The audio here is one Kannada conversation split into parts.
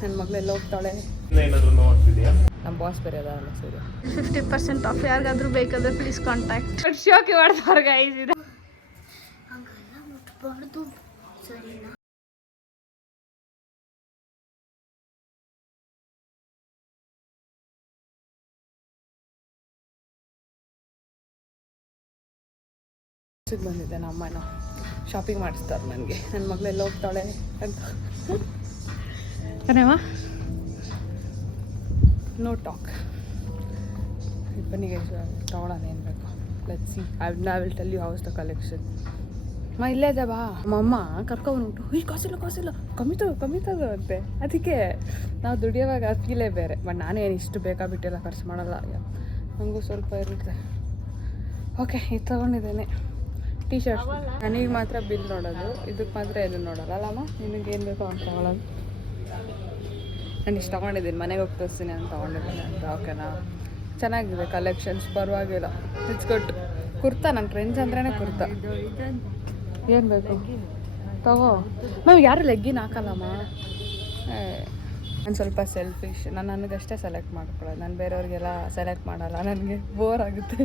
ನನ್ನ ಮಗಳೆಲ್ಲ ಹೋಗ್ತಾಳೆ. ನಮ್ಮ ಬಾಸ್ ಬೇರೆ ಅದಾರಲ್ಲ ಸರಿ. 50% ಆಫ್ ಯಾರಿಗಾದ್ರೂ ಬೇಕಾದ್ರೆ ಪ್ಲೀಸ್ ಕಾಂಟ್ಯಾಕ್ಟ್. ಶೋಕಿ ಮಾಡ್ದವ್ರ ಗೈಸ್ ಇದು. ಬಂದಿದ್ದೆ ನಮ್ಮನ ಶಾಪಿಂಗ್ ಮಾಡಿಸ್ತಾರೆ ನನಗೆ. ನನ್ನ ಮಗಳೆಲ್ಲ ಹೋಗ್ತಾಳೆ ಅಂತ ಕಣವ. No talk. ಬನ್ನಿಗೆ ತಗೊಳ್ಳೋಣ ಏನು ಬೇಕು. Let's see. I will tell you how's the collection. ಇಲ್ಲೇ ಇದೆ ಬಾ. ಅಮ್ಮ ಕರ್ಕೊಂಡ್ಬಿಟ್ಟು ಈ ಕಾಸಿಲ್ಲ ಕಮ್ಮಿ ತಗೋ ಅಂತೆ. ಅದಕ್ಕೆ ನಾವು ದುಡಿಯೋವಾಗ ಅದು ಫೀಲೇ ಬೇರೆ. ಬಟ್ ನಾನೇನು ಇಷ್ಟು ಬೇಕಾಬಿಟ್ಟೆಲ್ಲ ಖರ್ಚು ಮಾಡಲ್ಲ. ನನಗೂ ಸ್ವಲ್ಪ ಇರುತ್ತೆ. ಓಕೆ ಇದು ತೊಗೊಂಡಿದ್ದೇನೆ ಟೀ ಶರ್ಟ್. ನನಗೆ ಮಾತ್ರ ಬಿಲ್ ನೋಡೋದು, ಇದಕ್ಕೆ ಮಾತ್ರ ಏನು ನೋಡೋಲ್ಲ ಅಲ್ಲಮ್ಮ. ನಿನಗೇನು ಬೇಕೋ ಅಂತ ತೊಗೊಳ್ಳೋದು. ನಾನು ಇಷ್ಟು ತೊಗೊಂಡಿದ್ದೀನಿ, ಮನೆಗೆ ಹೋಗಿ ತೋರಿಸ್ತೀನಿ ಅಂತ ತೊಗೊಂಡಿದ್ದೀನಿ ಅಂತ. ಓಕೆನಾ, ಚೆನ್ನಾಗಿದೆ ಕಲೆಕ್ಷನ್ಸ್, ಪರವಾಗಿಲ್ಲ. It's good. ಕುರ್ತಾ ನನ್ನ ಫ್ರೆಂಡ್ಸ್ ಅಂದ್ರೇ ಕುರ್ತಾ. ಏನು ಬೇಕು ತಗೋ. ನಾವು ಯಾರು ಲೆಗ್ಗಿನ್ ಹಾಕಲ್ಲಮ್ಮ. ನಾನು ಸ್ವಲ್ಪ ಸೆಲ್ಫಿಶ್. ನಾನು ನನಗಷ್ಟೇ ಸೆಲೆಕ್ಟ್ ಮಾಡ್ಕೊಳ್ಳೋದು. ನಾನು ಬೇರೆಯವ್ರಿಗೆಲ್ಲ ಸೆಲೆಕ್ಟ್ ಮಾಡಲ್ಲ, ನನಗೆ ಬೋರ್ ಆಗುತ್ತೆ.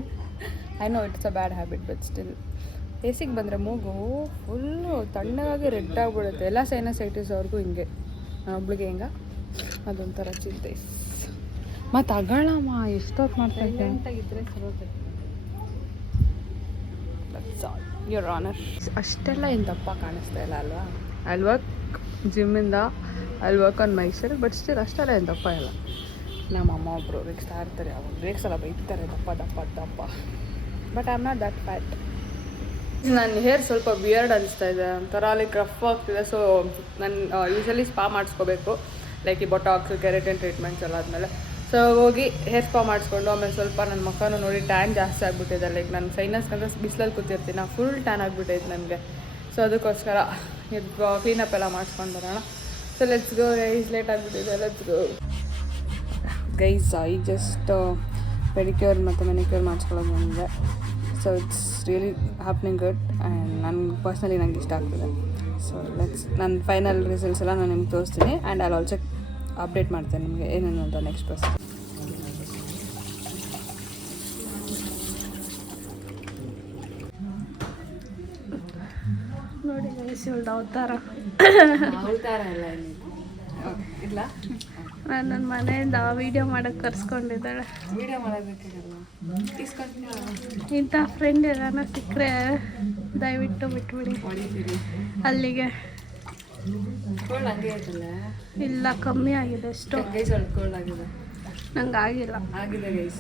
I know it's a bad habit but still. ಎಸಿಗೆ ಬಂದರೆ ಮೂಗು ಫುಲ್ಲು ತಣ್ಣಗಾಗಿ ರೆಡ್ ಆಗಿಬಿಡುತ್ತೆ. ಎಲ್ಲ ಸೈನಸೈಟಿಸ್ ಅವ್ರಿಗೂ ಹಿಂಗೆ, ಒಬ್ಳಿಗೆ ಹಿಂಗೆ ಅದೊಂಥರ ಚಿಂತೆ. ಮತ್ತು ತಗೊಳ್ಳಮ್ಮ, ಎಷ್ಟೊತ್ತು ಮಾಡ್ತಾಯಿದ್ದೆ ಅಂತಾಗಿದ್ದರೆ ಯುವರ್ ಆನರ್. ಅಷ್ಟೆಲ್ಲ ಏನು ದಪ್ಪ ಕಾಣಿಸ್ತಾ ಇಲ್ಲ ಅಲ್ವಾ. ಐ ವರ್ಕ್ ಜಿಮ್ಮಿಂದ, I work on myself, but still ಅಷ್ಟೆಲ್ಲ ಏನು ದಪ್ಪ ಇಲ್ಲ. ನಮ್ಮ ಅಮ್ಮ ಒಬ್ಬರು ರೇಗಿಸ್ತಾ ಇರ್ತಾರೆ, ಅವ್ರು ರೇಗ್ಸಲ್ಲ, ಬೈತಾರೆ ದಪ್ಪ. But I am not that fat. ನನ್ನ ಹೇರ್ ಸ್ವಲ್ಪ ಬಿಯರ್ಡ್ ಅನಿಸ್ತಾ ಇದೆ, ಒಂಥರ ಲೈಕ್ ರಫ್ ಆಗ್ತಿದೆ. ಸೊ ನಾನು ಯೂಶಲಿ ಸ್ಪಾ ಮಾಡಿಸ್ಕೋಬೇಕು, ಲೈಕ್ ಈ ಬೊಟಾಕ್ಸ್, ಕೆರಾಟಿನ್ ಟ್ರೀಟ್ಮೆಂಟ್ಸ್ ಎಲ್ಲ ಆದಮೇಲೆ. ಸೊ ಹೋಗಿ ಹೇರ್ ಸ್ಪಾ ಮಾಡಿಸ್ಕೊಂಡು ಆಮೇಲೆ ಸ್ವಲ್ಪ ನನ್ನ ಮುಖನೂ ನೋಡಿ ಟ್ಯಾನ್ ಜಾಸ್ತಿ ಆಗಿಬಿಟ್ಟಿದೆ. ಲೈಕ್ ನಾನು ಸೈನಸ್ಗಂತ ಬಿಸಿಲಲ್ಲಿ ಕೂತಿರ್ತೀನಿ, ನಾನು ಫುಲ್ ಟ್ಯಾನ್ ಆಗಿಬಿಟ್ಟೈತೆ ನನಗೆ. ಸೊ ಅದಕ್ಕೋಸ್ಕರ ಇದು ಕ್ಲೀನಪ್ ಎಲ್ಲ ಮಾಡಿಸ್ಕೊಂಡು ಬರೋಣ. So let's go guys, late ಆಗಿಬಿಟ್ಟಿದೆ. Let's go guys. I just pedicure ಮತ್ತು ಮೆನಿಕ್ಯೂರ್ ಮಾಡಿಸ್ಕೊಳ್ಳೋದು ಬಂದಿದೆ. So it's really happening good and personally ನಂಗೆ ಇಷ್ಟ ಆಗ್ತದೆ. ಸೊ ಲೆಟ್ಸ್ ನನ್ನ ಫೈನಲ್ ರಿಸಲ್ಟ್ಸ್ ಎಲ್ಲ ನಾನು ನಿಮ್ಗೆ ತೋರಿಸ್ತೀನಿ ಆ್ಯಂಡ್ ಐ ಆಲ್ಸೋ ಅಪ್ಡೇಟ್ ಮಾಡ್ತೇನೆ ನಿಮಗೆ ಏನೇನು ಅಂತ ನೆಕ್ಸ್ಟ್ ಪ್ರೋಸೆಸ್. ನೋಡಿ ಅವತಾರ ಇಲ್ಲ ಇಲ್ಲ. ನನ್ನ ಮನೆಯಿಂದ ವೀಡಿಯೋ ಮಾಡೋಕ್ಕೆ ಕರ್ಸ್ಕೊಂಡಿದ್ದಾಳೆ. ವೀಡಿಯೋ ಮಾಡೋದಕ್ಕಾಗಲ್ಲ, ಇಂಥ ಫ್ರೆಂಡ್ ಏನಾರ ಸಿಕ್ಕರೆ ದಯವಿಟ್ಟು ಬಿಟ್ಬಿಡಿ. ಅಲ್ಲಿಗೆ ಕೋಲ್ಡ್ ಹಂಗೆ ಆಯ್ತಲ್ಲ? ಇಲ್ಲ, ಕಮ್ಮಿ ಆಗಿದೆ ಅಷ್ಟು. ಗೈಸ್ ಕೋಲ್ಡ್ ಆಗಿದೆ, ನಂಗೆ ಆಗಿಲ್ಲ. ಆಗಿದೆ ಗೈಸ್.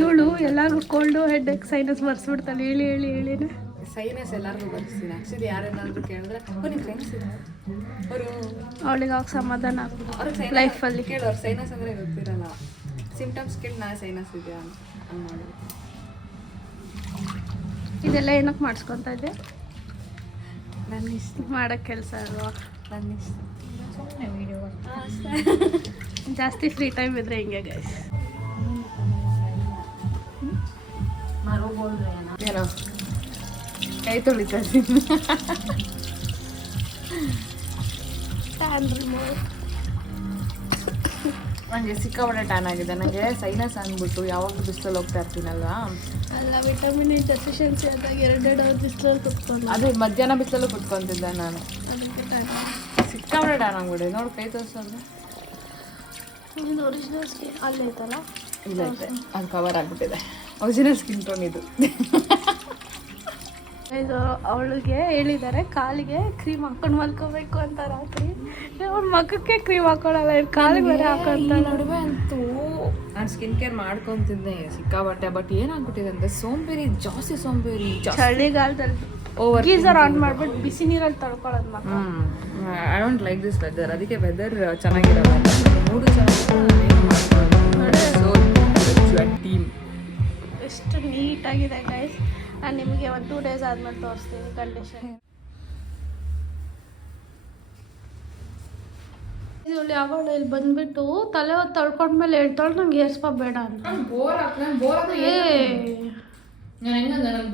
ಇವಳು ಎಲ್ಲರಿಗೂ ಕೋಲ್ಡು, ಹೆಡ್ಏಕ್, ಸೈನಸ್ ಬರ್ಸ್ಬಿಡ್ತಾಳೆ ಹೇಳಿನೇ. ಸೈನಸ್ ಎಲ್ಲರಿಗೂ ಬರ್ಸ್ತೀನಿ ಆ್ಯಕ್ಚುಲಿ. ಯಾರೇನಾದರೂ ಕೇಳಿದ್ರೆ ನಿಮ್ಮ ಫ್ರೆಂಡ್ಸ್ ಇದೆ ಅವರು, ಅವಳಿಗೆ ಅವಾಗ ಸಮಾಧಾನ ಆಗ್ಬೋದು ಅವ್ರಿಗೆ ಲೈಫಲ್ಲಿ. ಕೇಳೋರು ಸೈನಸ್ ಅಂದರೆ ಗೊತ್ತಿರಲ್ಲ, ಸಿಂಪ್ಟಮ್ಸ್ ಕೇಳಿ ನಾ ಸೈನಸ್ ಇದೆ ಅಂತ ಹಂಗೆ ಮಾಡೋದು. ಇದೆಲ್ಲ ಏನಕ್ಕೆ ಮಾಡಿಸ್ಕೊತಾ ಇದ್ದೆ? ನನ್ನ ಇಷ್ಟ ಮಾಡೋಕ್ಕೆ ಕೆಲಸ ಅಲ್ವಾ, ನನ್ನ ಇಷ್ಟ. ಸುಮ್ಮನೆ ವೀಡಿಯೋ ಜಾಸ್ತಿ ಫ್ರೀ ಟೈಮ್ ಇದ್ದರೆ ಹಿಂಗೆ ಗೈಸ್. ಏನೋ ಕೈ ತೊಳಿತಾ ಇದ್ದೀನಿ. ನನಗೆ ಸಿಕ್ಕಾಪಟ್ಟೆ ಟ್ಯಾನ್ ಆಗಿದೆ. ನನಗೆ ಸೈನಸ್ ಅಂದ್ಬಿಟ್ಟು ಯಾವಾಗಲೂ ಬಿಸಿಲಲ್ಲಿ ಹೋಗ್ತಾ ಇರ್ತೀನಲ್ವಾ, ಅಲ್ಲ ವಿಟಮಿನ್ ಇ ಡೆಫಿಷಿಯನ್ಸಿ ಆದಾಗ 2 ಅವರ್ ಬಿಸಿಲಲ್ಲಿ ಕುತ್ಕೊಂಡು, ಅದೇ ಮಧ್ಯಾಹ್ನ ಬಿಸಿಲಲ್ಲೂ ಕುತ್ಕೊತಿದ್ದೆ ನಾನು. ಅದಕ್ಕೆ ಸಿಕ್ಕಾಪಟ್ಟೆ ಟ್ಯಾನ್ ಆಗ್ಬಿಟ್ಟಿದೆ. ನೋಡಿ ಕೈ ತೋರಿಸೋದು. ಇದು ಒರಿಜಿನಲ್ ಸ್ಕಿನ್ ಅಲ್ಲೈತಲ್ಲ? ಇಲ್ಲ ಐತೆ, ಅದು ಕವರ್ ಆಗಿಬಿಟ್ಟಿದೆ. ಒರಿಜಿನಲ್ ಸ್ಕಿನ್ ಟೋನ್ ಇದು. ಇದು ಅವಳಿಗೆ ಹೇಳಿದ್ದಾರೆ ಕಾಲಿಗೆ ಕ್ರೀಮ್ ಹಾಕೊಂಡು ಮಲ್ಕೋಬೇಕು ಅಂತ ರಾತ್ರಿ. ಅವ್ಳ ಮಕ್ಕಕ್ಕೆ ಕ್ರೀಮ್ ಹಾಕೊಳ್ಳಲ್ಲ, ಕಾಲಿಗೆ ಬೇರೆ ಹಾಕೊಂತಾಳೆ. ನಡುವೆ ಅಂತೂ ನಾನು ಸ್ಕಿನ್ ಕೇರ್ ಮಾಡ್ಕೊತಿದ್ದೆ ಸಿಕ್ಕಾಬಟ್ಟೆ. ಬಟ್ ಏನಾಗ್ಬಿಟ್ಟಿದೆ ಅಂದರೆ ಜಾಸ್ತಿ ಸೋಂಬೇರಿ. ಚಳಿಗಾಲದಲ್ಲಿ ಓವರ್ ಗೀಸರ್ ಆನ್ ಮಾಡ್ಬಿಟ್ಟು ಬಿಸಿ ನೀರಲ್ಲಿ ತಡ್ಕೊಳ್ಳೋದು ಮಕ್ಕ. I don't like this weather. ಅದಕ್ಕೆ ವೆದರ್ ಚೆನ್ನಾಗಿರಲ್ಲ, ಮೂಡು ಟೀಮ್ ಎಷ್ಟು ನೀಟಾಗಿದೆ ಗೈಸ್. ನಾನು ನಿಮಗೆ 1-2 ಡೇಸ್ ಆದ್ಮೇಲೆ ತೋರಿಸ್ತೀನಿ ಕಂಡೀಷನ್. ಇವಳು ಯಾವಾಗ ಇಲ್ಲಿ ಬಂದ್ಬಿಟ್ಟು ತಲೆ ಹೊತ್ತು ತೊಳ್ಕೊಂಡ್ಮೇಲೆ ಹೇಳ್ತಾಳೆ ನಂಗೆ ಹೇರ್ ಸ್ಪಾ ಬೇಡ ಅಂತ. ನನಗೆ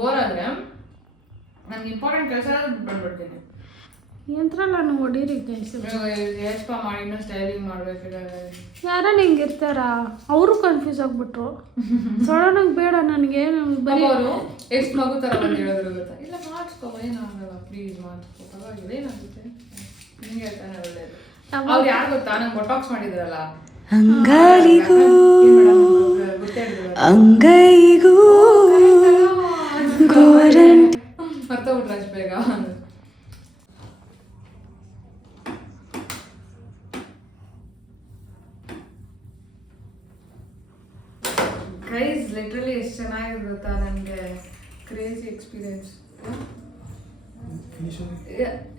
ಬೋರ್ ಆದರೆ ನನಗೆ ಇಂಪಾರ್ಟೆಂಟ್ ಕೆಲಸ ಬಂದ್ಬಿಡ್ತೀನಿ. ಯಂತ್ರಲ್ಲ ಹೊಡೀರಿ ಕೈಸು ಎಷ್ಟ ಮಾಡಿ ಇನ್ನೂ ಸ್ಟೈಲಿಂಗ್ ಮಾಡ್ಬೇಕಿಲ್ಲ ಯಾರ ಹಿಂಗೆ ಇರ್ತಾರ ಅವರು ಕನ್ಫ್ಯೂಸ್ ಆಗ್ಬಿಟ್ರು ಸಡನ್ನಾಗಿ ಬೇಡ ನನಗೆ ಬರೀ ಅವರು ಎಷ್ಟು ಮಗು ಥರ ಬಂದು ಹೇಳಿದ್ರು ಗೊತ್ತಾ ಇಲ್ಲ ಮಾಡಿಸ್ಕೋ ಏನಾಗಲ್ಲ ಪ್ಲೀಸ್ ಮಾಡಿಸ್ಕೋ ಪರವಾಗಿಲ್ಲ ಏನಾಗುತ್ತೆ ನಿಂಗೆ ಹೇಳ್ತಾನೆ ಒಳ್ಳೇದು ಅವ್ರು ಯಾರು ಗೊತ್ತಾ ನಂಗೆ ಬೊಟಾಕ್ಸ್ ಮಾಡಿದ್ರಲ್ಲ ಅಂಗೈಗೂ ಅಂಗೈಗೂ ಗೋರಂಟಿ ಮರ್ತೋಗ್ಬಿಟ್ರೆ ಅಷ್ಟು ಬೇಗ ಗೈಸ್ ಲಿಟ್ರಲಿ ಎಷ್ಟು ಚೆನ್ನಾಗಿದೆ ಗೊತ್ತಾ ನನಗೆ crazy experience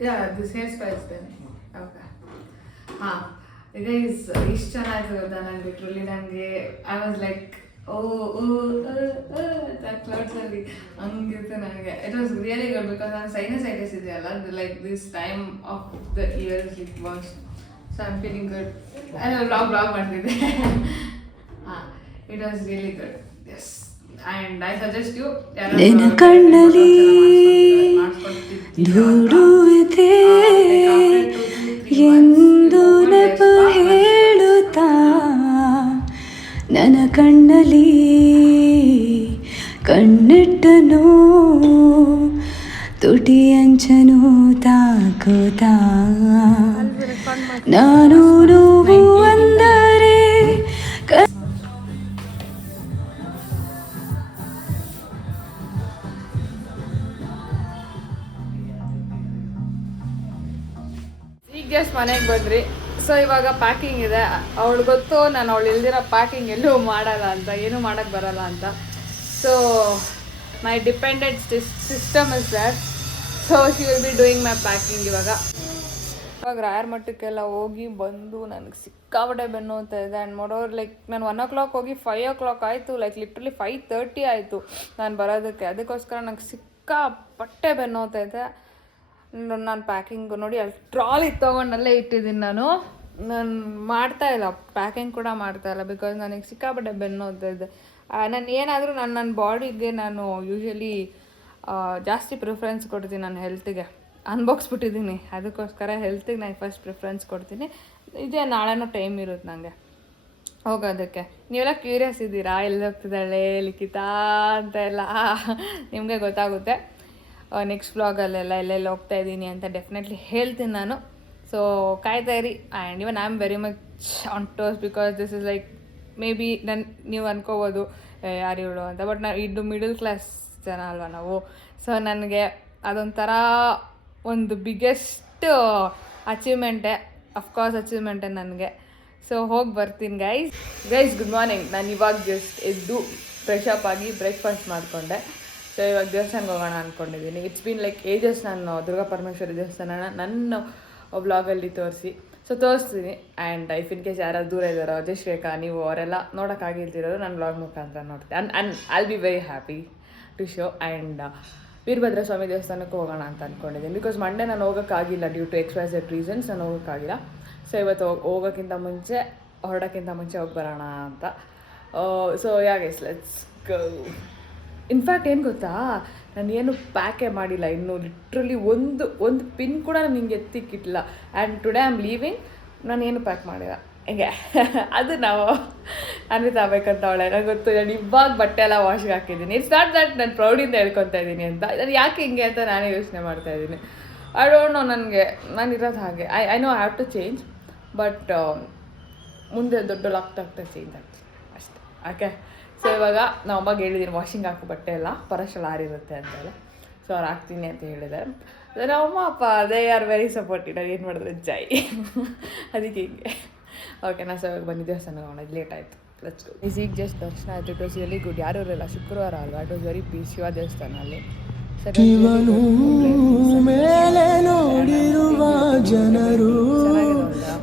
yeah this hairstyles ದೇನೆ ಓಕೆ ಹಾಂ ಗೈಸ್ ಇಷ್ಟು ಚೆನ್ನಾಗಿದೆ ಗೊತ್ತಾ ನಂಗೆ ಲಿಟ್ರಲಿ ನನಗೆ I was like oh oh ಕ್ಲೌಡ್ಸಲ್ಲಿ ಹಂಗಿರುತ್ತೆ ನನಗೆ it was really good because ನಾನು ಸೈನಸೈಟಿಸ್ ಇದೆಯಲ್ಲ like this time of the year is like worse so I am feeling good blog ಮಾಡ್ತಿದ್ದೆ ಹಾಂ it was really good yes and I suggest you ನಿನ್ನ ಕಣ್ಣಲ್ಲಿ ಧೂಳು ಇದೆ ಎಂದು ನೆಪ ಹೇಳುತ್ತಾ ನನ್ನ ಕಣ್ಣಲ್ಲಿ ಕಣ್ಣಿಟ್ಟನು ತುಟಿ ಅಂಚನು ತಾಕುತ್ತಾ ನಾನು ನೋವು ಅಂದರೆ ಈಗ ಜಸ್ಟ್ ಮನೆಗೆ ಬಂದ್ರಿ ಸೊ ಇವಾಗ ಪ್ಯಾಕಿಂಗ್ ಇದೆ ಅವಳು ಗೊತ್ತು ನಾನು ಅವಳು ಇಲ್ದಿರೋ ಪ್ಯಾಕಿಂಗ್ ಎಲ್ಲೂ ಮಾಡಲ್ಲ ಅಂತ ಏನೂ ಮಾಡೋಕ್ಕೆ ಬರಲ್ಲ ಅಂತ so my dependent system is that so she will be doing my packing ಇವಾಗ ರಾಯರ್ ಮಟ್ಟಕ್ಕೆಲ್ಲ ಹೋಗಿ ಬಂದು ನನಗೆ ಸಿಕ್ಕಾಪಟ್ಟೆ ಬೆನ್ನು ಅಂತ ಇದೆ ಆ್ಯಂಡ್ ಮೊರೋರ್ ಲೈಕ್ ನಾನು 1 o'clock ಹೋಗಿ 5 o'clock ಆಯಿತು ಲೈಕ್ ಲಿಟ್ರಲಿ 5:30 ಆಯಿತು ನಾನು ಬರೋದಕ್ಕೆ ಅದಕ್ಕೋಸ್ಕರ ನಂಗೆ ಸಿಕ್ಕಾಪಟ್ಟೆ ಬೆನ್ನು ಹೋಗ್ತಾ ಇದೆ ನಾನು ಪ್ಯಾಕಿಂಗ್ ನೋಡಿ ಅಲ್ಲಿ ಟ್ರಾಲಿ ತೊಗೊಂಡಲ್ಲೇ ಇಟ್ಟಿದ್ದೀನಿ ನಾನು ಮಾಡ್ತಾಯಿಲ್ಲ ಪ್ಯಾಕಿಂಗ್ ಕೂಡ ಮಾಡ್ತಾಯಿಲ್ಲ ಬಿಕಾಸ್ ನನಗೆ ಸಿಕ್ಕಾಪಟ್ಟೆ ಬೆನ್ನು ಹೋಗ್ತಾ ಇದೆ ನಾನು ಏನಾದರೂ ನನ್ನ ಬಾಡಿಗೆ ನಾನು ಯೂಶ್ವಲಿ ಜಾಸ್ತಿ ಪ್ರಿಫರೆನ್ಸ್ ಕೊಡ್ತೀನಿ ನನ್ನ ಹೆಲ್ತಿಗೆ ಅನ್ಬಾಕ್ಸ್ಬಿಟ್ಟಿದ್ದೀನಿ ಅದಕ್ಕೋಸ್ಕರ ಹೆಲ್ತಿಗೆ ನಾನು ಫಸ್ಟ್ ಪ್ರಿಫರೆನ್ಸ್ ಕೊಡ್ತೀನಿ ಇದೇ ನಾಳೆನೂ ಟೈಮ್ ಇರುತ್ತೆ ನನಗೆ ಹೋಗೋದಕ್ಕೆ ನೀವೆಲ್ಲ ಕ್ಯೂರಿಯಸ್ ಇದ್ದೀರಾ ಎಲ್ಲಿ ಹೋಗ್ತಿದ್ದಾಳೆ ಲಿಖಿತಾ ಅಂತ ಎಲ್ಲ ನಿಮಗೆ ಗೊತ್ತಾಗುತ್ತೆ ನೆಕ್ಸ್ಟ್ ವ್ಲಾಗಲ್ಲೆಲ್ಲ ಎಲ್ಲೆಲ್ಲಿ ಹೋಗ್ತಾ ಇದ್ದೀನಿ ಅಂತ ಡೆಫಿನೆಟ್ಲಿ ಹೇಳ್ತೀನಿ ನಾನು ಸೊ ಕಾಯ್ತಾ ಇರಿ and even I am very much on toes because this is like may be ನೀವು ಅನ್ಕೋಬೋದು ಯಾರು ಇವಳು ಅಂತ ಬಟ್ ನಾವು ಇದು ಮಿಡಲ್ ಕ್ಲಾಸ್ ಜನ ಅಲ್ವಾ ನಾವು ಸೊ ನನಗೆ ಅದೊಂಥರ ಒಂದು ಬಿಗ್ಗೆಸ್ಟ್ ಅಚೀವ್ಮೆಂಟೇ ಅಫ್ಕೋರ್ಸ್ ಅಚೀವ್ಮೆಂಟೇ ನನಗೆ ಸೊ ಹೋಗಿ ಬರ್ತೀನಿ ಗೈಸ್ ಗುಡ್ ಮಾರ್ನಿಂಗ್ ನಾನು ಇವಾಗ ಜಸ್ಟ್ ಎದ್ದು ಫ್ರೆಶ್ ಅಪ್ ಆಗಿ ಬ್ರೇಕ್ಫಾಸ್ಟ್ ಮಾಡಿಕೊಂಡೆ ಸೊ ಇವಾಗ ದೇವಸ್ಥಾನಕ್ಕೆ ಹೋಗೋಣ ಅಂದ್ಕೊಂಡಿದ್ದೀನಿ ಇಟ್ಸ್ ಬೀನ್ ಲೈಕ್ ಏಜಸ್ ನಾನು ದುರ್ಗಾ ಪರಮೇಶ್ವರಿ ದೇವಸ್ಥಾನನ ನನ್ನ ವ್ಲಾಗಲ್ಲಿ ತೋರಿಸ್ತೀನಿ ಆ್ಯಂಡ್ ಇಫ್ ಇನ್ ಕೇಸ್ ಯಾರಾದ್ರು ದೂರ ಇದ್ದಾರೋ ಜಶ್ರೇಖಾ ನೀವು ಅವರೆಲ್ಲ ನೋಡೋಕ್ಕಾಗಿಲ್ದಿರೋರು ನನ್ನ ವ್ಲಾಗ್ ಮುಖಾಂತರ ನೋಡ್ತೀನಿ and I'll be very happy to show and Veerabhadra Swamy ದೇವಸ್ಥಾನಕ್ಕೂ ಹೋಗೋಣ ಅಂತ ಅಂದ್ಕೊಂಡಿದ್ದೀನಿ ಬಿಕಾಸ್ ಮಂಡೇ ನಾನು ಹೋಗೋಕ್ಕಾಗಿಲ್ಲ ಡ್ಯೂ ಟು XYZ ರೀಸನ್ಸ್ ನಾನು ಹೋಗೋಕ್ಕಾಗಿಲ್ಲ ಸೊ ಇವತ್ತು ಹೊರಡೋಕ್ಕಿಂತ ಮುಂಚೆ ಹೋಗಿ ಬರೋಣ ಅಂತ so guys let's go in fact ಏನು ಗೊತ್ತಾ ನಾನು ಏನು ಪ್ಯಾಕೇ ಮಾಡಿಲ್ಲ ಇನ್ನೂ ಲಿಟ್ರಲಿ ಒಂದು ಪಿನ್ ಕೂಡ ನಾನು ಹಿಂಗೆ ಎತ್ತಿಕ್ಕಿಟ್ಟಿಲ್ಲ and today I am leaving ನಾನು ಏನು ಪ್ಯಾಕ್ ಮಾಡಿಲ್ಲ ಹಿಂಗೆ ಅದು ನಾವು ಅನ್ವಿತ ಆಗ್ಬೇಕಂತ ಅವಳೆ ನನಗೆ ಗೊತ್ತು ನಾನು ಇವಾಗ ಬಟ್ಟೆ ಎಲ್ಲ ವಾಶ್ಗೆ ಹಾಕಿದ್ದೀನಿ ಇಟ್ಸ್ ನಾಟ್ ದಟ್ ನಾನು ಪ್ರೌಡಿಂದ ಹೇಳ್ಕೊತಾ ಇದ್ದೀನಿ ಅಂತ ನಾನು ಯಾಕೆ ಹಿಂಗೆ ಅಂತ ನಾನೇ ಯೋಚನೆ ಮಾಡ್ತಾಯಿದ್ದೀನಿ ಐ ಡೋಂಟ್ ನೋ ನನಗೆ ನಾನು ಇರೋದು ಹಾಗೆ I know have to change but ಮುಂದೆ ದೊಡ್ಡ ಆಗ್ತಾ ಚೇಂಜ್ ಆಗ್ತದೆ ಅಷ್ಟೇ ಓಕೆ ಸೊ ಇವಾಗ ನಾವು ಅಮ್ಮಗೆ ಹೇಳಿದ್ದೀನಿ ವಾಷಿಂಗ್ ಹಾಕೋ ಬಟ್ಟೆ ಎಲ್ಲ ಪರಶಲ್ಲಿ ಆರಿರುತ್ತೆ ಅಂತೆಲ್ಲ ಸೊ ಅವ್ರು ಹಾಕ್ತೀನಿ ಅಂತ ಹೇಳಿದ್ದಾರೆ ನಮ್ಮ ಅಮ್ಮ ಅಪ್ಪ ದೇ ಆರ್ ವೆರಿ ಸಪೋರ್ಟಿವ್ ನಾನು ಏನು ಮಾಡಿದ್ರೆ ಜೈ ಅದಕ್ಕೆ ಹಿಂಗೆ ಓಕೆ ನಾ ಸೊ ಇವಾಗ ಬಂದಿದ್ದೆ ದೇವಸ್ಥಾನ ಹೋಗೋಣ ಲೇಟ್ ಆಯಿತು ಲೆಟ್ಸ್ ಗೋ ಈಗ ಜಸ್ಟ್ ದರ್ಶನ ಆಯಿತು ಇಟ್ ವಾಸ್ ರಿಯಲಿ ಗುಡ್ ಯಾರೂ ಇರಲಿಲ್ಲ ಶುಕ್ರವಾರ ಅಲ್ವಾ it was very peace Shiva ದೇವಸ್ಥಾನ ಅಲ್ಲಿ ಮೇಲೆ ನೋಡಿರುವ ಜನರು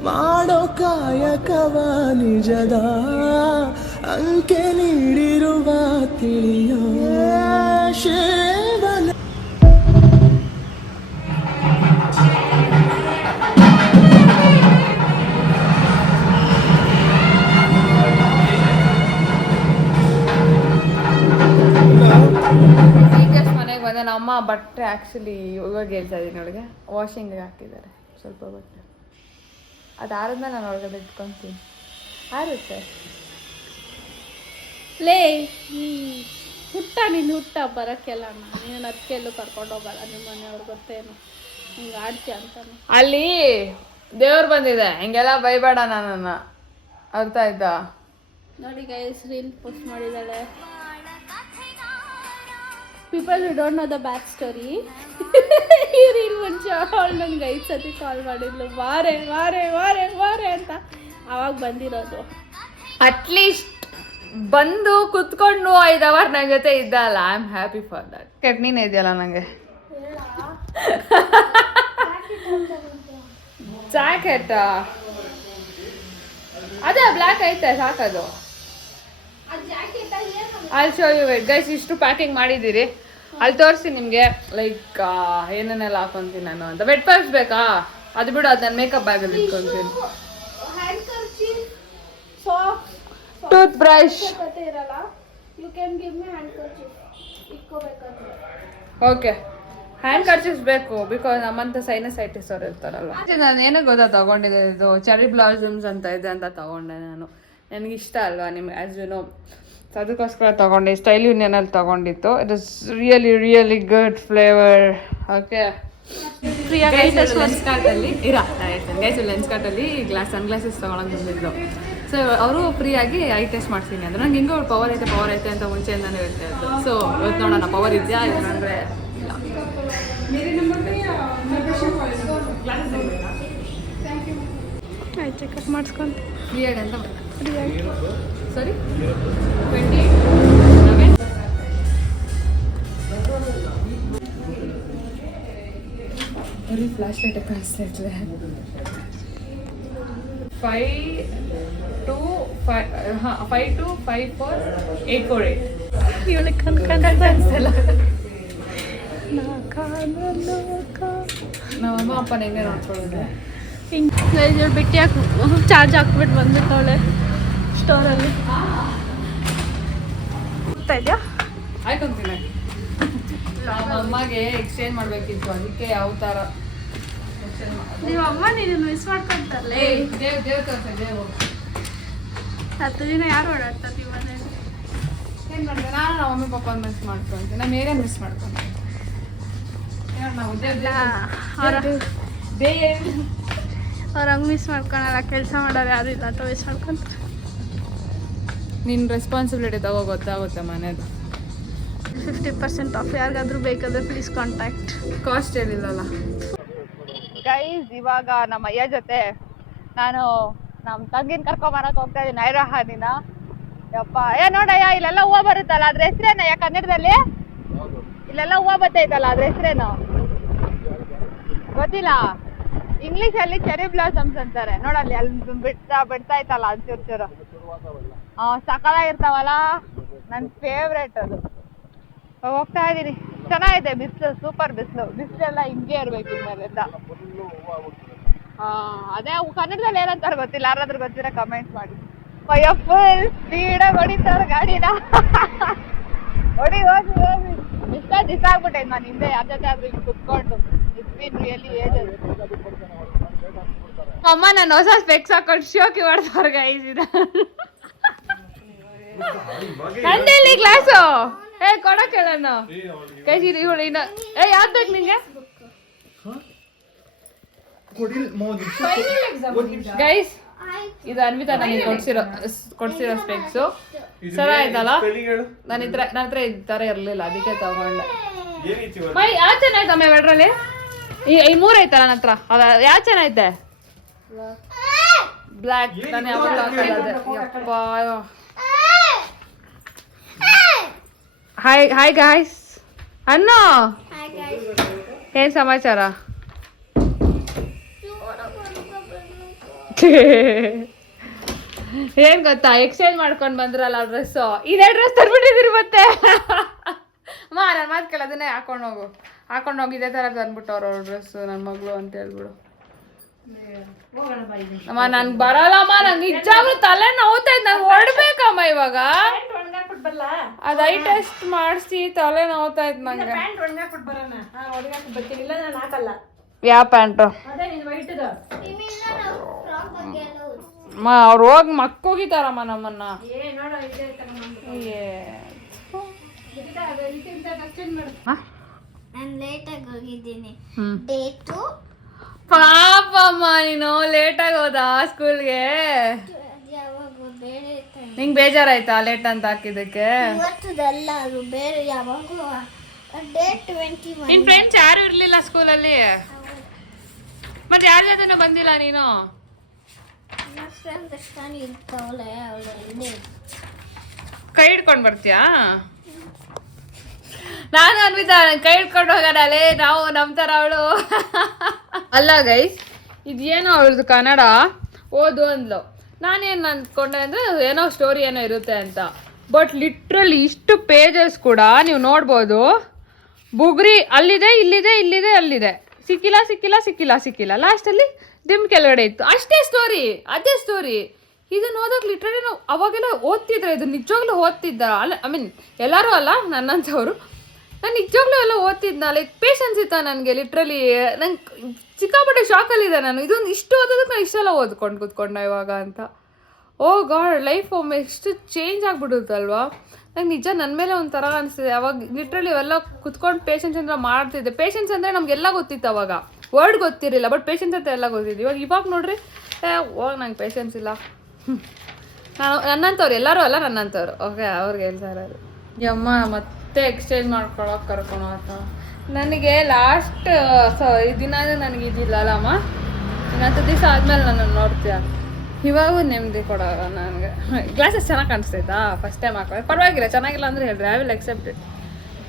ಮಾಡೋ ಕಾಯಕವ ನಿಜದ ಅಂಕೆ ನೀಡಿರುವ ತಿಳಿಯೋ ಶಿವನ ಅಮ್ಮ ಬಟ್ಟೆ ಆ್ಯಕ್ಚುಲಿ ಇವಾಗ ಹೇಳ್ತಾ ಇದ್ದೀನಿ ಒಳಗೆ ವಾಷಿಂಗಿಗೆ ಹಾಕಿದ್ದಾರೆ ಸ್ವಲ್ಪ ಬಟ್ಟೆ. ಅದು ಆರಿದ್ಮೇಲೆ ನಾನು ಒಳಗಡೆ ಇಟ್ಕೊತೀನಿ. ಆರುತ್ತೆ. ಲೇ ಹುಟ್ಟ ನೀನು ಹುಟ್ಟ ಬರೋಕ್ಕೆಲ್ಲ ನೀನು ಅದಕ್ಕೆ ಎಲ್ಲೂ ಕರ್ಕೊಂಡು ಹೋಗಲ್ಲ ನಿಮ್ಮ ಮನೆಯವ್ರು ಗೊತ್ತೇನು ಹಿಂಗೆ ಆಡ್ತೀಯ ಅಂತಾನೆ. ಅಲ್ಲಿ ದೇವ್ರು ಬಂದಿದೆ, ಹಿಂಗೆಲ್ಲ ಬೈಬೇಡ ನನ್ನನ್ನು, ಅರ್ಥ ಆಯ್ತಾ? ನೋಡಿ ಗೈಸ್ ರೀಲ್ ಪೋಸ್ಟ್ ಮಾಡಿದ್ದಾಳೆ. People you don't know the back story. ಈ ರೀಲ್ ಮುಂಚೆ ಅವಳು ನನಗೆ 5 ಸತಿ ಕಾಲ್ ಮಾಡಿದ್ಲು, ವಾರೆ ವಾರೆ ವಾರೆ ವಾರೆ ಅಂತ. ಆವಾಗ ಬಂದಿರೋದು. ಅಟ್ಲೀಸ್ಟ್ ಬಂದು ಕುತ್ಕೊಂಡು 5 ಅವರ್ ನನ್ನ ಜೊತೆ ಇದ್ದಲ್ಲ. I am happy for that. ನೀನೇ ಇದೆಯಲ್ಲ ನನಗೆ ಜಾಕೆಟ್. ಅದೇ ಬ್ಲ್ಯಾಕ್ ಐತೆ ಸಾಕದು. ಅಲ್ಲಿ ಶೋ ಯು ವೇಟ್ ಗೈಸ್. ಇಷ್ಟು ಪ್ಯಾಕಿಂಗ್ ಮಾಡಿದ್ದೀರಿ, ಅಲ್ಲಿ ತೋರಿಸಿ ನಿಮಗೆ ಲೈಕ್ ಏನೇನೆಲ್ಲ ಹಾಕೊಂತೀನಿ ನಾನು ಅಂತ. ವೆಟ್ ಪೈಪ್ಸ್ ಬೇಕಾ? ಅದು ಬಿಡು, ಅದು ನನ್ನ ಮೇಕಪ್ ಬ್ಯಾಗಲ್ಲಿ ಇಟ್ಕೊತೀನಿ. Tooth brush. Okay, hand kerchiefs ಬೇಕು ಬಿಕಾಸ್ ನಮ್ಮಂತ ಸೈನಸೈಟಿಸ್ ಅವ್ರು ಇರ್ತಾರಲ್ಲ. ನಾನು ಏನೋ ಗೊತ್ತಾ ತಗೊಂಡಿದ್ದೆ, ಇದು ಚೆರಿ ಬ್ಲಾಸಮ್ಸ್ ಅಂತ ಇದೆ ಅಂತ ತಗೊಂಡೆ ನಾನು. ನನಗೆ ಇಷ್ಟ ಅಲ್ವಾ ನಿಮ್ಗೆ ಆ್ಯಸ್ ಯು ನೋ, ಅದಕ್ಕೋಸ್ಕರ ತಗೊಂಡೆ. ಸ್ಟೈಲ್ ಯೂನಿಯನಲ್ಲಿ ತಗೊಂಡಿತ್ತು. It is really really good flavour. Okay, lens ಕಾರ್ಟಲ್ಲಿ ಲೆನ್ಸ್ ಕಾರ್ಟಲ್ಲಿ ಸನ್ ಗ್ಲಾಸಸ್ ತೊಗೊಳಕ್ಕೆ ಬಂದಿದ್ದು. ಸೊ ಅವರು ಫ್ರೀಯಾಗಿ ಐ ಟೆಸ್ಟ್ ಮಾಡ್ತೀನಿ ಅಂದ್ರೆ ನಂಗೆ ಹೆಂಗೋ ಪವರ್ ಐತೆ ಅಂತ ಮುಂಚೆಯಿಂದಾನೇ ಹೇಳ್ತಾ ಇದ್ದು. ಸೊ ಇವತ್ತು ನೋಡೋಣ ಪವರ್ ಇದೆಯಾ ಇಲ್ಲಾಂದರೆ ಆಯ್ತು, ಚೆಕಪ್ ಮಾಡಿಸ್ಕೊಂತ ಫ್ರೀಯಾಗಿ ಅಂತ ಫ್ರೀಯಾಗಿ. ಸರಿ, 20 ಫ್ಲಾಶ್ ಲೈಟ್ ಕಾಣಿಸ್ತಾ ಇರ್ತದೆ. 5254 ಇವಳಿಗೆ ಕನ್ಸಲ್ಲ. ನಮ್ಮ ಅಮ್ಮ ಅಪ್ಪನ ಹೆಂಗೆ ನೋಡ್ಕೊಳ್ಳೋದು. ಹಿಂಗೆ ಬಿಟ್ಟು ಚಾರ್ಜ್ ಹಾಕ್ಬಿಟ್ಟು ಬಂದ್ಬಿಟ್ಟವಳೆ ಸ್ಟೋರಲ್ಲಿ. ಹೋಗ್ತಾ ಇದೆಯಾ? ಆಯ್ಕೊಂತೀನಿ. ನಮ್ಮ ಅಮ್ಮಗೆ ಎಕ್ಸ್ಚೇಂಜ್ ಮಾಡಬೇಕಿತ್ತು, ಅದಕ್ಕೆ ಯಾವ ಥರ ನೀವು ಅಮ್ಮ ನೀನು ಮಿಸ್ ಮಾಡ್ಕೊಂತಾರಲ್ಲ. ದೇವ್ ತೋರಿಸೆ ದೇವು 10 ದಿನ ಯಾರು ಓಡಾಡ್ತಾರೆ ನೀವು ಮನೇಲಿ? ಏನು ಮಾಡಿದೆ? ನಾನು ನಮ್ಮ ಮಮ್ಮಿ ಪಪ್ಪ ಮಿಸ್ ಮಾಡ್ಕೊತೀನಿ, ನಾನು ಏನೇ ಮಿಸ್ ಮಾಡ್ಕೊತೀನಿ. ಅವ್ರು ಹಂಗೆ ಮಿಸ್ ಮಾಡ್ಕೊಳಲ್ಲ, ಕೆಲಸ ಮಾಡೋರು ಯಾರು ಇಲ್ಲ ಅಂತ ಮಿಸ್ ಮಾಡ್ಕೊಂತಾರೆ. ನಿನ್ನ ರೆಸ್ಪಾನ್ಸಿಬಿಲಿಟಿ ತಗೋ, ಗೊತ್ತಾಗುತ್ತೆ ಮನೇದು. 50% ಆಫ್. ಯಾರಿಗಾದ್ರೂ ಬೇಕಾದ್ರೆ ಪ್ಲೀಸ್ ಕಾಂಟ್ಯಾಕ್ಟ್. ಕಾಸ್ಟ್ ಏನಿಲ್ಲಲ್ಲ. ಗೈಸ್, ಇವಾಗ ನಮ್ಮ ಅಯ್ಯ ಜೊತೆ ನಾನು ನಮ್ಮ ತಂಗಿನ ಕರ್ಕೊಂಬರಕ್ಕೆ ಹೋಗ್ತಾ ಇದ್ದೀನಿ, ನೈರಾಹಾನಿನ. ಯಪ್ಪ, ನೋಡಯ್ಯ, ಇಲ್ಲೆಲ್ಲ ಹೂವು ಬರುತ್ತಲ್ಲ, ಅದ್ರ ಹೆಸ್ರೇನಯ್ಯ ಕನ್ನಡದಲ್ಲಿ? ಇಲ್ಲೆಲ್ಲ ಹೂವು ಬರ್ತೈತಲ್ಲ, ಅದ್ರ ಹೆಸ್ರೇನು ಗೊತ್ತಿಲ್ಲ. ಇಂಗ್ಲೀಷಲ್ಲಿ ಚೆರಿ ಬ್ಲಾಸಮ್ಸ್ ಅಂತಾರೆ. ನೋಡಲ್ಲಿ ಅಲ್ಲಿ ಬಿಡ್ತಾ ಇತ್ತಲ್ಲ ಅದು ಚೂರು ಸಕಲಾಗಿರ್ತಾವಲ್ಲ, ನನ್ನ ಫೇವ್ರೇಟ್ ಅದು. ಹೋಗ್ತಾ ಇದ್ದೀನಿ, ಚೆನ್ನಾಗಿದೆ. ಬಿಸಿಲು ಸೂಪರ್ ಬಿಸಿಲೆಲ್ಲ ಹಿಂಗೆ ಇರ್ಬೇಕು ಇನ್ಮೇಲಿಂದ. ಅದೇ ಕನ್ನಡದಲ್ಲಿ ಏನಂತಾರೆ ಗೊತ್ತಿಲ್ಲ, ಯಾರಾದ್ರೂ ಗೊತ್ತಿರ ಕಮೆಂಟ್ ಮಾಡಿ. ಫುಲ್ ಸ್ಪೀಡಾಗಿ ಹೊಡಿತಾರೆ ಗಾಡಿನ. ಹೋಗಿ ಇಷ್ಟ ದಿವಸ ಆಗ್ಬಿಟ್ಟೈತೆ ನಾನು ಹಿಂದೆ ಯಾರ ಜೊತೆ ಆದ್ರೂ ಹಿಂಗೆ ಕುತ್ಕೊಂಡು. It's been really age. ಅಮ್ಮ ನಾನು ಹೊಸ ಸ್ಪೆಕ್ಸ್ ಹಾಕೊಂಡು ಶೋಕಿ ಮಾಡ್ತಾರೆ ಗೈಸ್. ನಂದೇಳಿ ಗ್ಲಾಸು ಕೊಡಕ್ಕೆಲ್ಲ ಗೈಸ್. ಇವಳು ಇನ್ನ ಯಾವ್ದು ಬೇಕು ನಿಂಗೆ ಗೈಸ್? ಇದು ಅನ್ವಿತಾ ನನಗೆ ಕೊಡ್ಸಿರೋ ಸ್ಪೆಕ್ಸು. ಸರ ಆಯ್ತಲ್ಲ, ನನ್ನ ಹತ್ರ ಈ ಥರ ಇರಲಿಲ್ಲ, ಅದಕ್ಕೆ ತಗೊಂಡೆ. ಯಾವ ಚೆನ್ನಾಯ್ತಮ್ಮ ಇವೆರಡರಲ್ಲಿ? ಈ 3 ಐತಲ್ಲ ನನ್ನ ಹತ್ರ, ಅದ ಯಾವ ಚೆನ್ನಾಯ್ತೆ? ಬ್ಲ್ಯಾಕ್. ನಾನು ಯಾವಾಗಲೂ ಹಾಕಲ್ಲ. ಯಪ್ಪ. ಹಾಯ್ ಗಾಯ್ಸ್ ಅನ್ನು. ಏನ್ ಸಮಾಚಾರ? ಏನ್ ಗೊತ್ತಾ, ಎಕ್ಸ್ಚೇಂಜ್ ಮಾಡ್ಕೊಂಡು ಬಂದ್ರಲ್ಲ ಡ್ರೆಸ್ಸು, ಇದೇ ಡ್ರೆಸ್ ತರ್ಬಿಟ್ಟಿದ್ದೀರಿ ಮತ್ತೆ. ಅಮ್ಮ ನನ್ನ ಮಾತು ಕೇಳೋದನ್ನೇ ಹಾಕೊಂಡು ಹೋಗಿ ಇದೇ ಥರ ತಂದ್ಬಿಟ್ಟವ್ರು ಅವ್ರ ಡ್ರೆಸ್ಸು ನನ್ನ ಮಗಳು ಅಂತ ಹೇಳ್ಬಿಡು. ಅಮ್ಮ ನನ್ಗೆ ಬರಲ್ಲಮ್ಮ, ನಂಗೆ ನಿಜವಾಗ್ಲೂ ತಲೆ ನೋವ್ತಾ ಇತ್ತು, ನಂಗೆ ಹೊಡ್ಬೇಕಮ್ಮ ಇವಾಗ. ಅದು ಐ ಟೆಸ್ಟ್ ಮಾಡಿಸಿ ತಲೆ ನೋವ್ತಾ ಇತ್ತು ನಂಗೆ. ಯಾವ ಪ್ಯಾಂಟು ಅವ್ರು ಹೋಗಿ ಮಕ್ಕೋಗಿತಾರಮ್ಮ ನಮ್ಮನ್ನ. ನಾನು ಲೇಟಾಗಿ ಹೋಗಿದ್ದೀನಿ. ಡೇಟು ಪಾಪಮ್ಮ ನೀನು ಲೇಟಾಗಿ ಹೋದಾ ಸ್ಕೂಲ್ಗೆ? ಯಾವಾಗ ಬೇರೆ ನಿಂಗೆ ಬೇಜಾರಾಯ್ತಾ ಲೇಟ್ ಅಂತ ಹಾಕಿದ್ದಕ್ಕೆ? ಇವತ್ತದಲ್ಲ, ಅದು ಬೇರೆ ಯಾವಾಗೂ ಡೇಟ್ 21. ನಿನ್ ಫ್ರೆಂಡ್ಸ್ ಯಾರು ಇರ್ಲಿಲ್ಲ ಸ್ಕೂಲಲ್ಲಿ? ಮತ್ತೆ ಯಾರ ಜೊತೆನೂ ಬಂದಿಲ್ಲ ನೀನು? ನನ್ನ ಫ್ರೆಂಡ್ ಅಷ್ಟಾನಿ ಇರ್ತಾವಳೆ, ಅವಳು ಇದೆ. ಕೈ ಹಿಡ್ಕೊಂಡು ಬರ್ತೀಯಾ? ನಾನು ಅನ್ವಿತಾ ಕೈ ಹಿಡ್ಕೊಂಡು ಹೋಗೋಣಲ್ಲೇ, ನಾವು ನಮ್ಮ ಥರ ಅವಳು ಅಲ್ಲ ಗೈಸ್. ಇದೇನೋ ಅವಳದು ಕನ್ನಡ ಓದು ಅಂದ್ಲು. ನಾನೇನು ಅಂದ್ಕೊಂಡೆ ಅಂದರೆ ಏನೋ ಸ್ಟೋರಿ ಏನೋ ಇರುತ್ತೆ ಅಂತ. ಬಟ್ ಲಿಟ್ರಲಿ ಇಷ್ಟು ಪೇಜಸ್ ಕೂಡ ನೀವು ನೋಡ್ಬೋದು. ಬುಗ್ರಿ ಅಲ್ಲಿದೆ, ಇಲ್ಲಿದೆ, ಇಲ್ಲಿದೆ, ಅಲ್ಲಿದೆ. ಸಿಕ್ಕಿಲ್ಲ ಸಿಕ್ಕಿಲ್ಲ ಸಿಕ್ಕಿಲ್ಲ ಸಿಕ್ಕಿಲ್ಲ, ಲಾಸ್ಟಲ್ಲಿ ದಿಮ್ ಕೆಳಗಡೆ ಇತ್ತು. ಅಷ್ಟೇ ಸ್ಟೋರಿ, ಅದೇ ಸ್ಟೋರಿ. ಇದನ್ನು ಓದೋಕೆ ಲಿಟ್ರಲಿ ನಾವು ಅವಾಗೆಲ್ಲ ಓದ್ತಿದ್ರೆ, ಇದು ನಿಜವಾಗ್ಲೂ ಓದ್ತಿದ್ದಾರ? ಅಲ್ಲ, ಐ ಮೀನ್ ಎಲ್ಲರೂ ಅಲ್ಲ, ನನ್ನಂಥವ್ರು. ನಾನು ನಿಜವಾಗ್ಲೂ ಎಲ್ಲ ಓದ್ತಿದ್ನ. ಲೈಕ್ ಪೇಷನ್ಸ್ ಇತ್ತ ನನಗೆ. ಲಿಟ್ರಲಿ ನಂಗೆ ಸಿಕ್ಕಾಪಟ್ಟೆ ಶಾಕಲ್ಲಿದೆ ನಾನು. ಇದೊಂದು ಇಷ್ಟು ಓದೋದಕ್ಕೆ ನಾನು ಇಷ್ಟೆಲ್ಲ ಓದ್ಕೊಂಡು ಕೂತ್ಕೊಂಡ ಇವಾಗ ಅಂತ. ಓ ಗಾಡ್, ಲೈಫ್ ಒಮ್ಮೆ ಎಷ್ಟು ಚೇಂಜ್ ಆಗಿಬಿಡುತ್ತಲ್ವಾ. ನಂಗೆ ನಿಜ ನನ್ನ ಮೇಲೆ ಒಂಥರ ಅನಿಸ್ತಿದೆ. ಅವಾಗ ಲಿಟ್ರಲಿ ಅವೆಲ್ಲ ಕುತ್ಕೊಂಡು ಪೇಷನ್ಸ್ ಅಂತ ಮಾಡ್ತಿದ್ದೆ. ಪೇಷನ್ಸ್ ಅಂದರೆ ನಮಗೆಲ್ಲ ಗೊತ್ತಿತ್ತು ಅವಾಗ, ವರ್ಡ್ ಗೊತ್ತಿರಲಿಲ್ಲ. ಬಟ್ ಪೇಷನ್ಸ್ ಅಂತ ಎಲ್ಲ ಗೊತ್ತಿತ್ತು. ಇವಾಗ ನೋಡ್ರಿ, ಹೋಗಿ ನಂಗೆ ಪೇಷನ್ಸ್ ಇಲ್ಲ. ನಾನು ನನ್ನಂಥವ್ರು ಎಲ್ಲರೂ ಅಲ್ಲ, ನನ್ನಂಥವ್ರು. ಓಕೆ, ಅವ್ರಿಗೆ ಹೇಳ್ತಾ ಇರೋದು. ಅಮ್ಮ ಮತ್ತೆ ಎಕ್ಸ್ಚೇಂಜ್ ಮಾಡ್ಕೊಳಕ್ಕೆ ಕರ್ಕೊಂಡು ಹೋಗ್ತಾ. ನನಗೆ ಲಾಸ್ಟ್ ದಿನ ನನಗೆ ಇದಿಲ್ಲ ಅಲ್ಲಮ್ಮ, ಇನ್ನೊಂದು ದಿವಸ ಆದಮೇಲೆ ನನ್ನನ್ನು ನೋಡ್ತೀಯ. ಇವಾಗೂ ನೆಮ್ಮದಿ ಕೊಡೋಲ್ಲ ನನಗೆ. ಗ್ಲಾಸಸ್ ಚೆನ್ನಾಗಿ ಕಾಣಿಸ್ತೈತಾ? ಫಸ್ಟ್ ಟೈಮ್ ಹಾಕೋದು ಪರವಾಗಿಲ್ಲ. ಚೆನ್ನಾಗಿಲ್ಲ ಅಂದರೆ ಹೇಳ್ರಿ, I will accept it.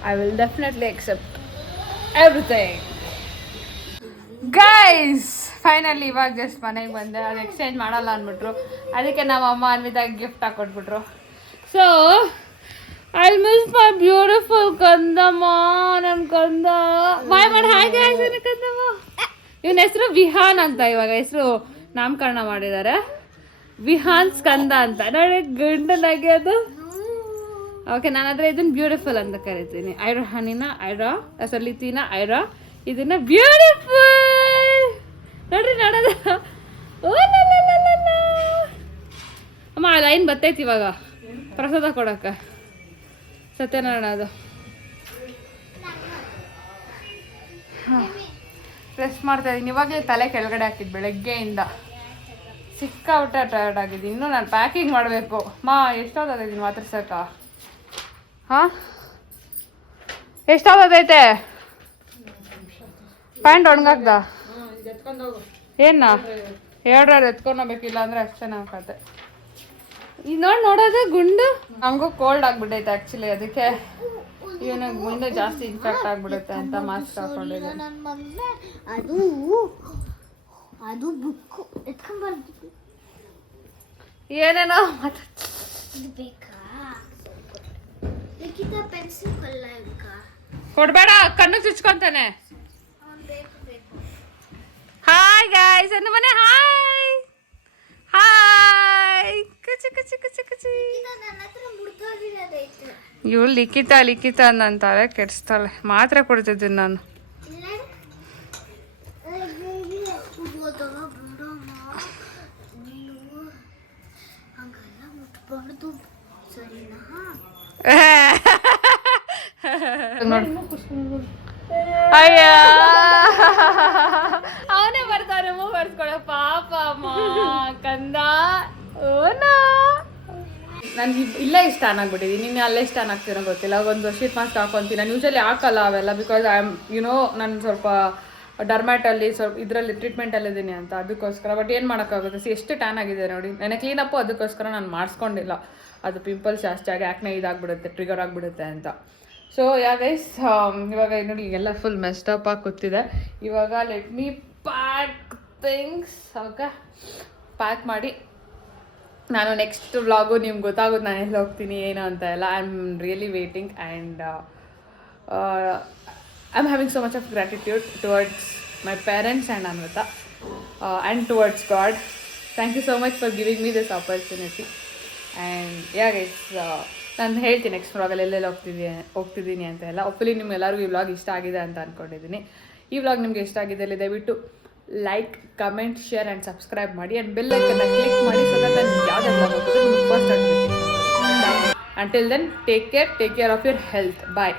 I will definitely accept everything. Guys finally ಇವಾಗ ಜಸ್ಟ್ ಮನೆಗೆ ಬಂದೆ. ಅದು ಎಕ್ಸ್ಚೇಂಜ್ ಮಾಡಲ್ಲ ಅಂದ್ಬಿಟ್ರು. ಅದಕ್ಕೆ ನಮ್ಮ ಅಮ್ಮ ಅನ್ವಿತಾಗ ಗಿಫ್ಟ್ ಹಾಕೊಟ್ಬಿಟ್ರು. So I miss my beautiful ಕಂದಮ್ಮ, ನನ್ನ ಕಂದ. ಬಾಯ್ ಮಾಡಿ ಹಾಯ್ ಗೈಸ್, ಕಂದಮ್ಮ. ಇವನ ಹೆಸರು ವಿಹಾನ್ ಅಂತ. ಇವಾಗ ಹೆಸರು ನಾಮಕರಣ ಮಾಡಿದ್ದಾರೆ, ವಿಹಾನ್ ಸ್ಕಂದ ಅಂತ. ನೋಡಿ ಗಂಡನಾಗಿ ಅದು. ಓಕೆ, ನಾನು ಆದರೆ ಇದನ್ನು ಬ್ಯೂಟಿಫುಲ್ ಅಂತ ಕರಿತೀನಿ. ಐರಾ ಹನಿನ ಐರಾ, ಸೊಲಿತೀನ ಐರಾ, ಇದನ್ನ ಬ್ಯೂಟಿಫುಲ್. ನೋಡ್ರಿ ನೋಡೋದ. ಓ ಅಮ್ಮ ಲೈನ್ ಬರ್ತೈತಿ ಇವಾಗ ಪ್ರಸಾದ ಕೊಡಕ್ಕೆ. ಸತ್ಯನಾರಾಯಣ ಅದು. ಹಾಂ, ರೆಸ್ಟ್ ಮಾಡ್ತಾ ಇದ್ದೀನಿ. ಇವಾಗಲೇ ತಲೆ ಕೆಳಗಡೆ ಹಾಕಿದ್ದು ಬೆಳಗ್ಗೆಯಿಂದ. ಸಿಕ್ಕಾಬಿಟ್ಟೆ ಟಯರ್ಡ್ ಆಗಿದ್ದೀನಿ. ಇನ್ನೂ ನಾನು ಪ್ಯಾಕಿಂಗ್ ಮಾಡಬೇಕು. ಎಷ್ಟೊತ್ತಾಗಿದ್ದೀನಿ ಮಾತಾಡ್ಸಕ್ಕ? ಹಾಂ, ಎಷ್ಟೊತ್ತೈತೆ? ಪ್ಯಾಂಟ್ ಒಣಗಾಕ್ದ? ಏನ ಹೇಳ್ರಿ, ಎತ್ಕೊಂಡು ಹೋಗ್ಬೇಕಿಲ್ಲ ಅಂದರೆ ಅಷ್ಟೇ ನಾವು ಕತೆ. ಈಗ ನೋಡೋದು ಗುಂಡು. ನಮಗೂ ಕೋಲ್ಡ್ ಆಗಿಬಿಟ್ಟೈತೆ ಆ್ಯಕ್ಚುಲಿ. ಅದಕ್ಕೆ ಇವನಿಗೆ ಮುಂದೆ ಜಾಸ್ತಿ ಇನ್ಫೆಕ್ಟ್ ಆಗಿಬಿಡುತ್ತೆ ಅಂತ ಮಾಸ್ಕ್ ಹಾಕೊಂಡಿದ್ದೆ. ಅದು ಅದು ಬುಕ್ ಎತ್ಕೊಂಡ್ಬರ್ದು. ಏನೇನೋ ಇದು ಬೇಕಾ? ಲಿಖಿತ ಪೆನ್ಸಿಲ್ ಕೊಲ್ಲ ಬೇಕಾ? ಕೊಡ್ಬೇಡ, ಕಣ್ಣು ಚುಚ್ಕೊಂತಾನೆ. ಬೇಕು ಬೇಕು. ಹಾಯ್ ಗಾಯ್ಸ್, ನನ್ನ ಮನೆ. Hi hi. ಕಚಿ ಕಚಿ ಕಚಿ ಕಚಿ. ನನ್ನ ಹತ್ರ ಮುಡ್ದೋಗಿರೋದೈತೆ. ಇವಳು ಲಿಖಿತ ಅಂತಾಳೆ, ಕೆಡಿಸ್ತಾಳೆ. ಮಾತ್ರೆ ಕೊಡ್ತಿದ್ದೀನಿ ನಾನು. ಅಯ್ಯ, ಅವನೇ ಬರ್ತಾನೆ ಮೂವ್ ಬರ್ಸ್ಕೊಳ. ಪಾಪ ಅಮ್ಮ ಕಂದ. ಓನಾ, ನನ್ಗೆ ಇಲ್ಲೇ ಇಷ್ಟ ಆಗ್ಬಿಟ್ಟಿದ್ದೀನಿ. ನಿನ್ನೆ ಅಲ್ಲೇ ಇಷ್ಟ ಆಗ್ತೀನೋ ಗೊತ್ತಿಲ್ಲ. ಒಂದು ಶೀಟ್ ಮಾಸ್ಕ್ ಹಾಕೊತೀನಿ. ನಾನು ಯೂಶಲಿ ಹಾಕಲ್ಲ ಅವೆಲ್ಲ, ಬಿಕಾಸ್ ಐ ಆಮ್ ನಾನು ಸ್ವಲ್ಪ ಡರ್ಮ್ಯಾಟಲ್ಲಿ ಸ್ವಲ್ಪ ಇದರಲ್ಲಿ ಟ್ರೀಟ್ಮೆಂಟಲ್ಲಿದ್ದೀನಿ ಅಂತ, ಅದಕ್ಕೋಸ್ಕರ. ಬಟ್ ಏನು ಮಾಡೋಕ್ಕಾಗುತ್ತೆ? ಎಷ್ಟು ಟ್ಯಾನ್ ಆಗಿದೆ ನೋಡಿ. ನನಗೆ ಕ್ಲೀನಪ್ಪು, ಅದಕ್ಕೋಸ್ಕರ ನಾನು ಮಾಡಿಸ್ಕೊಂಡಿಲ್ಲ. ಅದು ಪಿಂಪಲ್ಸ್ ಜಾಸ್ತಿ ಆಗಿ ಆ್ಯಕ್ನೆ ಇದಾಗ್ಬಿಡುತ್ತೆ, ಟ್ರಿಗರ್ ಆಗಿಬಿಡುತ್ತೆ ಅಂತ. ಸೊ ಗೈಸ್, ಇವಾಗ ನೋಡಿ ಎಲ್ಲ ಫುಲ್ ಮೆಸ್ಟಪ್ ಆಗಿ ಕೂತಿದೆ. ಇವಾಗ let me pack things. Okay, pack ಮಾಡಿ ನಾನು ನೆಕ್ಸ್ಟ್ ವ್ಲಾಗು ನಿಮ್ಗೆ ಗೊತ್ತಾಗೋದು ನಾನು ಎಲ್ಲಿ ಹೋಗ್ತೀನಿ ಏನು ಅಂತ ಎಲ್ಲ. I am really waiting and I am having so much of gratitude towards my parents and Anvita and towards God. Thank you so much for giving me this opportunity. And yeah guys, ನಾನು ಹೇಳ್ತೀನಿ ನೆಕ್ಸ್ಟ್ ವ್ಲಾಗಲ್ಲಿ ಎಲ್ಲೆಲ್ಲಿ ಹೋಗ್ತಿದ್ದೀನಿ ಅಂತ ಎಲ್ಲ. ಒಪ್ಪಲಿ ನಿಮ್ಗೆಲ್ಲರಿಗೂ ಈ ವ್ಲಾಗ್ ಇಷ್ಟ ಆಗಿದೆ ಅಂತ ಅಂದ್ಕೊಂಡಿದ್ದೀನಿ. ಈ ವ್ಲಾಗ್ ನಿಮಗೆ ಇಷ್ಟ ಆಗಿದೆ ಅಲ್ಲಿ ದಯವಿಟ್ಟು like, comment, share and subscribe ಮಾಡಿ ಆ್ಯಂಡ್ ಬೆಲ್ ಐಕನ್ನ ಕ್ಲಿಕ್ ಮಾಡಿ ಸೊ ದಟ್ ನಾನು ಯಾವುದೇ ವ್ಲಾಗ್ ಹಾಕಿದ್ರೆ ನಿಮ್ಗೆ ಫಸ್ಟ್ ಆಗ್ತೀನಿ. Until then, take care of your health. Bye.